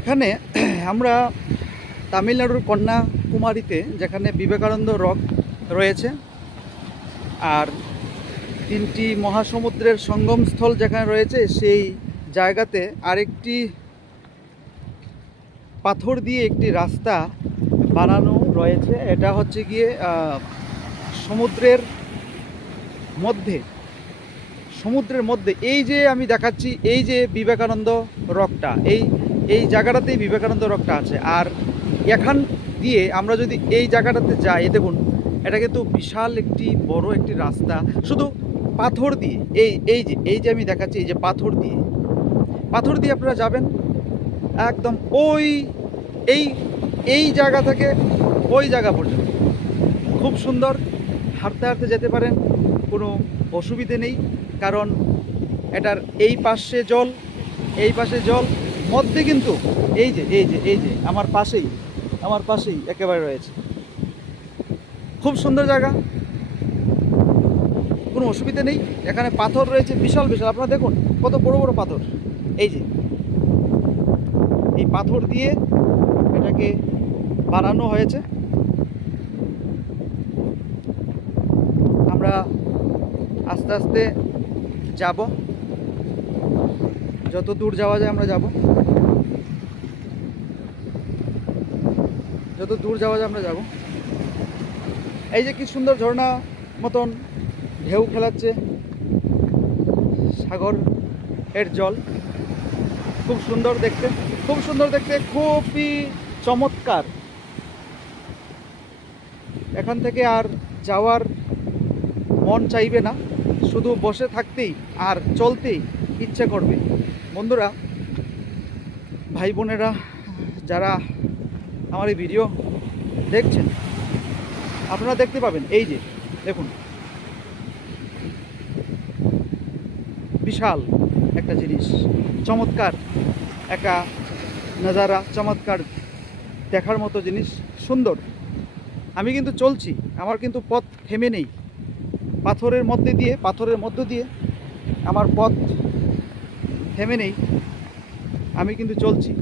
এখানে আমরা তামিলনাড়ুর কন্যাকুমারীতে যেখানে বিবেকানন্দ রক রয়েছে আর তিনটি মহাসমুদ্রের সঙ্গমস্থল যেখানে রয়েছে সেই জায়গাতে আরেকটি পাথর দিয়ে একটি রাস্তা বানানো রয়েছে। এটা হচ্ছে গিয়ে সমুদ্রের মধ্যে এই যে আমি দেখাচ্ছি, এই যে বিবেকানন্দ রকটা, এই জায়গাটাতেই বিবেকানন্দ রকটা আছে। আর এখান দিয়ে আমরা যদি এই জায়গাটাতে যাই, দেখুন এটা কিন্তু বিশাল একটি বড় একটি রাস্তা, শুধু পাথর দিয়ে। এই যে আমি দেখাচ্ছি, এই যে পাথর দিয়ে আপনারা যাবেন একদম এই জায়গা থেকে ওই জায়গা পর্যন্ত। খুব সুন্দর, হাঁটতে হাঁটতে যেতে পারেন, কোনো অসুবিধে নেই। কারণ এটার এই পাশে জল মধ্যে কিন্তু এই যে আমার পাশেই একেবারে রয়েছে। খুব সুন্দর জায়গা, কোনো অসুবিধা নেই। এখানে পাথর রয়েছে বিশাল আপনারা দেখুন কত বড় বড় পাথর। এই পাথর দিয়ে এটাকে বানানো হয়েছে। আমরা আস্তে আস্তে যাব, যত দূর যাওয়া যায় আমরা যাব, এই যে কি সুন্দর ঝর্ণা মতন ঢেউ খেলাচ্ছে, সাগর এর জল খুব সুন্দর দেখতে, খুবই চমৎকার। এখান থেকে আর যাওয়ার মন চাইবে না, শুধু বসে থাকতেই আর চলতেই ইচ্ছে করবে। বন্ধুরা, ভাই বোনেরা যারা আমার এই ভিডিও দেখছেন, আপনারা দেখতে পাবেন, এই যে দেখুন বিশাল একটা জিনিস, চমৎকার একটা নজারা, চমৎকার দেখার মতো জিনিস, সুন্দর। আমি কিন্তু চলছি, আমার কিন্তু পথ থেমে নেই। পাথরের মধ্য দিয়ে আমার পথ থেমে নেই, আমি কিন্তু চলছি।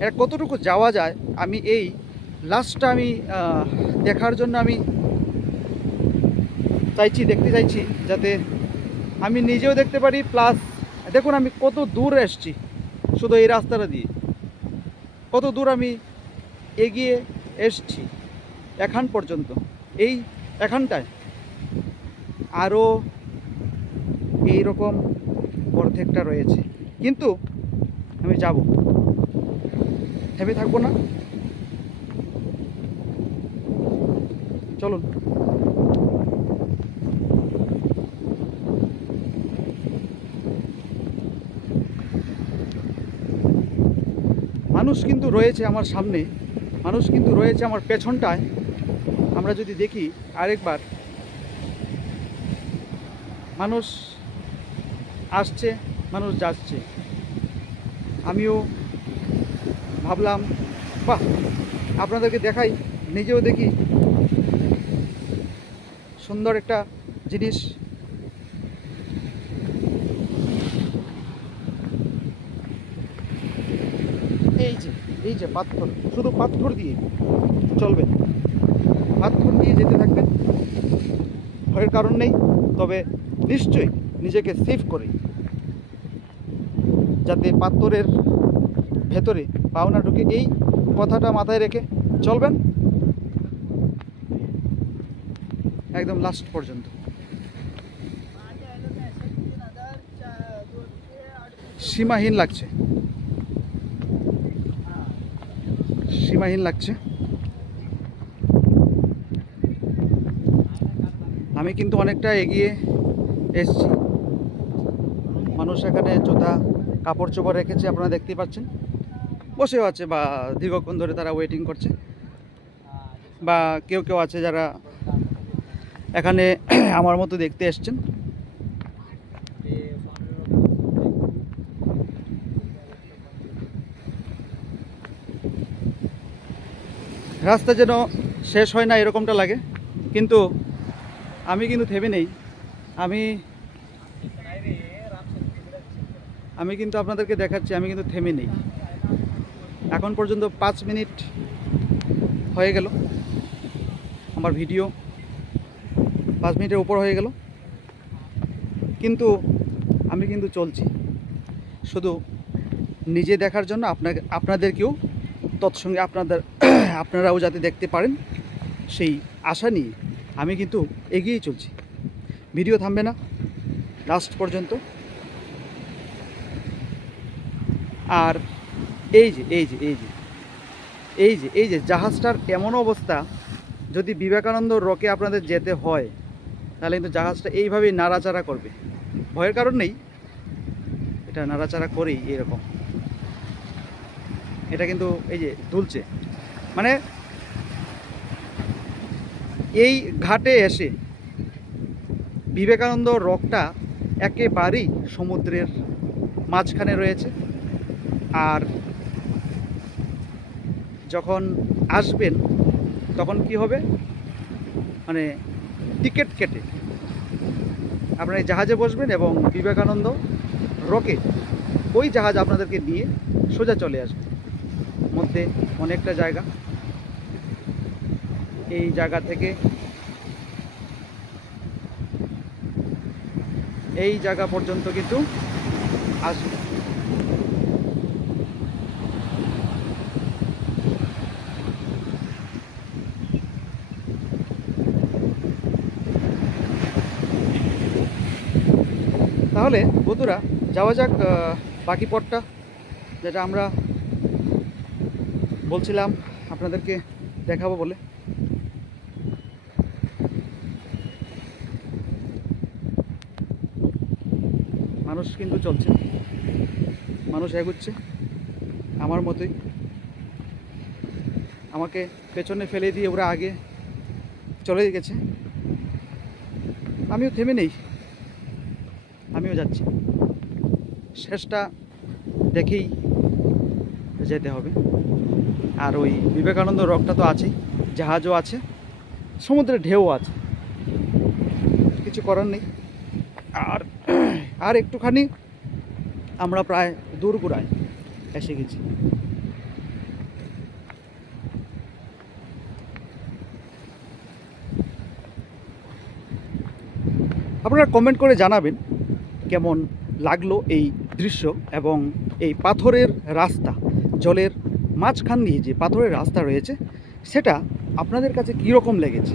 এটা কতটুকু যাওয়া যায় আমি এই লাস্টটা আমি দেখার জন্য আমি দেখতে চাইছি, যাতে আমি নিজেও দেখতে পারি। প্লাস দেখুন আমি কত দূর এসছি শুধু এই রাস্তাটা দিয়ে, কত দূর আমি এগিয়ে এসছি এখান পর্যন্ত। এখানটায় আরও এইরকম অর্ধেকটা রয়েছে, কিন্তু আমি যাব, থেমে থাকবো না। চলুন। মানুষ কিন্তু রয়েছে আমার সামনে, মানুষ কিন্তু রয়েছে আমার পেছনটায়। আমরা যদি দেখি আরেকবার, মানুষ আসছে, মানুষ যাচ্ছে। আমিও ভাবলাম বাহ, আপনাদেরকে দেখাই, নিজেও দেখি, সুন্দর একটা জিনিস। এই যে পাথর, শুধু পাথর দিয়ে চলবেন, পাথর দিয়ে যেতে থাকবেন, ভয়ের কারণ নেই। তবে নিশ্চয়ই নিজেকে সেফ করে, যাতে পাথরের ভেতরে পাও না ঢুকে, এই কথাটা মাথায় রেখে চলবেন একদম লাস্ট পর্যন্ত। সীমাহীন লাগছে। আমি কিন্তু অনেকটা এগিয়ে এসেছি। মানুষ এখানে জুতা কাপড় চোপড় রেখেছে, আপনারা দেখতেই পাচ্ছেন, বসেও আছে বা দীর্ঘক্ষণ ধরে তারা ওয়েটিং করছে। বা কেউ আছে যারা এখানে আমার মতো দেখতে এসছেন। রাস্তা যেন শেষ হয় না এরকমটা লাগে, কিন্তু আমি কিন্তু থেমে নেই। আমি কিন্তু আপনাদেরকে দেখাচ্ছি, আমি কিন্তু থেমে নেই। এখন পর্যন্ত 5 মিনিট হয়ে গেল, আমার ভিডিও 5 মিনিটের উপর হয়ে গেল, কিন্তু আমি কিন্তু চলছি শুধু নিজে দেখার জন্য, আপনাদেরকেও তৎসঙ্গে আপনারাও যাতে দেখতে পারেন সেই আশা নিয়ে আমি কিন্তু এগিয়েই চলছি। ভিডিও থামবে না লাস্ট পর্যন্ত। আর এই যে জাহাজটার এমন অবস্থা, যদি বিবেকানন্দ রকে আপনাদের যেতে হয় তাহলে কিন্তু জাহাজটা এইভাবেই নাড়াচাড়া করবে, ভয়ের কারণ নেই, এটা নাড়াচাড়া করেই এরকম। এটা কিন্তু এই যে দুলছে, মানে এই ঘাটে এসে বিবেকানন্দ রকটা একেবারেই সমুদ্রের মাঝখানে রয়েছে। আর যখন আসবেন তখন কি হবে, মানে টিকিট কেটে আপনারা এই জাহাজে বসবেন এবং বিবেকানন্দ রকে ওই জাহাজ আপনাদেরকে নিয়ে সোজা চলে আসবে। মধ্যে অনেকটা জায়গা, এই জায়গা থেকে এই জায়গা পর্যন্ত কিন্তু আসবে। তাহলে বন্ধুরা যাওয়া যাক বাকি পথটা, যেটা আমরা বলছিলাম আপনাদেরকে দেখাবো বলে। মানুষ কিন্তু চলছে, মানুষ এগুচ্ছে আমার মতোই, আমাকে পেছনে ফেলে দিয়ে ওরা আগে চলে গেছে, আমিও থেমে নেই, আমিও যাচ্ছি, শেষটা দেখেই যেতে হবে। আর ওই বিবেকানন্দ রকটা তো আছেই, জাহাজও আছে, সমুদ্রের ঢেউ আছে, কিছু করার নেই। আর একটুখানি আমরা প্রায় দূরগোড়ায় এসে গেছি। আপনারা কমেন্ট করে জানাবেন কেমন লাগলো এই দৃশ্য, এবং এই পাথরের রাস্তা, জলের মাঝখান দিয়ে যে পাথরের রাস্তা রয়েছে সেটা আপনাদের কাছে কী রকম লেগেছে,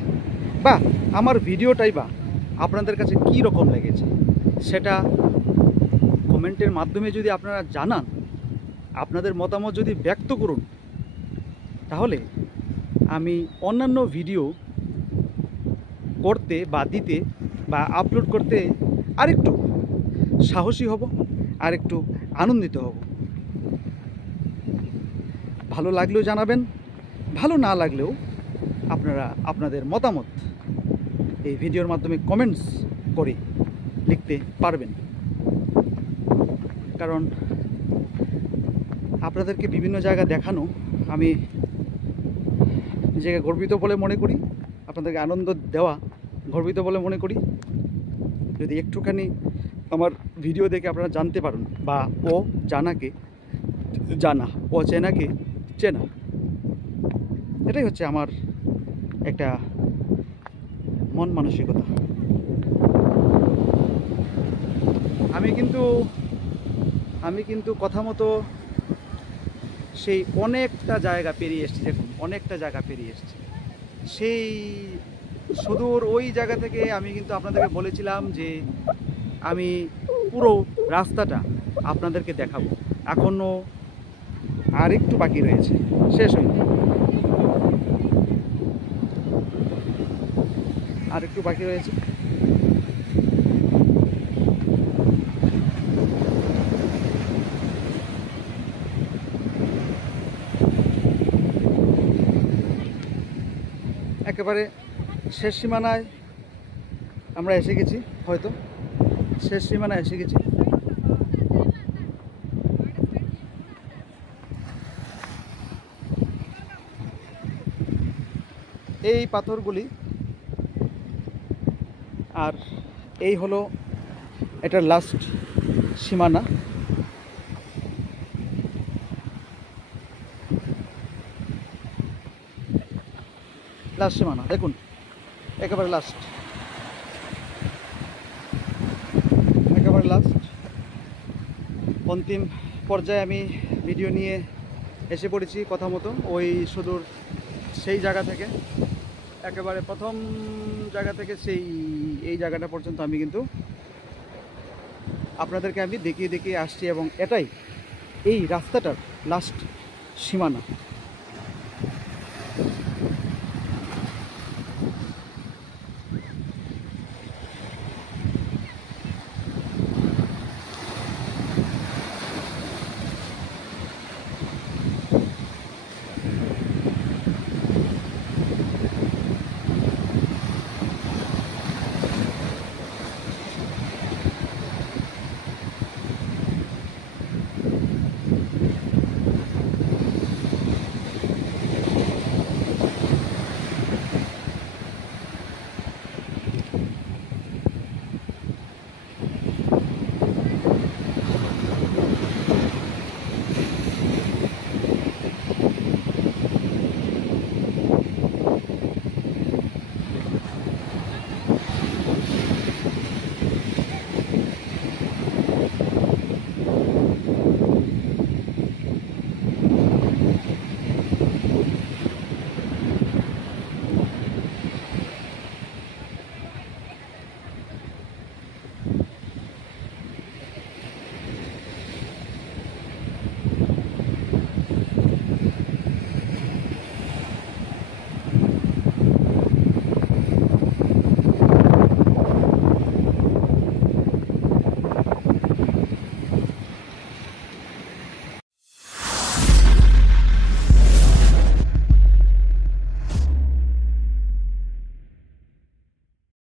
বা আমার ভিডিওটাই বা আপনাদের কাছে কী রকম লেগেছে সেটা কমেন্টের মাধ্যমে যদি আপনারা জানান, আপনাদের মতামত যদি ব্যক্ত করুন, তাহলে আমি অন্যান্য ভিডিও করতে বা দিতে বা আপলোড করতে আরেকটু সাহসী হব, আরেকটু আনন্দিত হব। ভালো লাগলেও জানাবেন, ভালো না লাগলেও আপনারা আপনাদের মতামত এই ভিডিওর মাধ্যমে কমেন্টস করে লিখতে পারবেন। কারণ আপনাদেরকে বিভিন্ন জায়গা দেখানো আমি নিজেকে গর্বিত বলে মনে করি, আপনাদেরকে আনন্দ দেওয়া গর্বিত বলে মনে করি। যদি একটুখানি আমার ভিডিও দেখে আপনারা জানতে পারেন, বা ও জানাকে জানা, ও চেনাকে চেনা, এটাই হচ্ছে আমার একটা মন মানসিকতা। আমি কিন্তু কথা মতো সেই অনেকটা জায়গা পেরিয়ে এসেছি, দেখুন অনেকটা জায়গা পেরিয়ে এসেছি। সেই সুদূর ওই জায়গা থেকে আমি কিন্তু আপনাদেরকে বলেছিলাম যে আমি পুরো রাস্তাটা আপনাদেরকে দেখাবো, এখনও আর একটু বাকি রয়েছে, শেষ হয়নি, আর একটু বাকি রয়েছে। একেবারে শেষ সীমানায় আমরা এসে গেছি, হয়তো শেষ সীমানায় এসে গেছি। এই পাথরগুলি, আর এই হলো এটার লাস্ট সীমানা। লাস্ট সীমানা দেখুন, একেবারে লাস্ট, একেবারে লাস্ট অন্তিম পর্যায়ে আমি ভিডিও নিয়ে এসে পড়েছি কথা মতো। ওই সুদূর সেই জায়গা থেকে, একেবারে প্রথম জায়গা থেকে সেই এই জায়গাটা পর্যন্ত আমি কিন্তু আপনাদেরকে আমি দেখিয়ে দেখিয়ে আসছি, এবং এটাই এই রাস্তাটার লাস্ট সীমানা।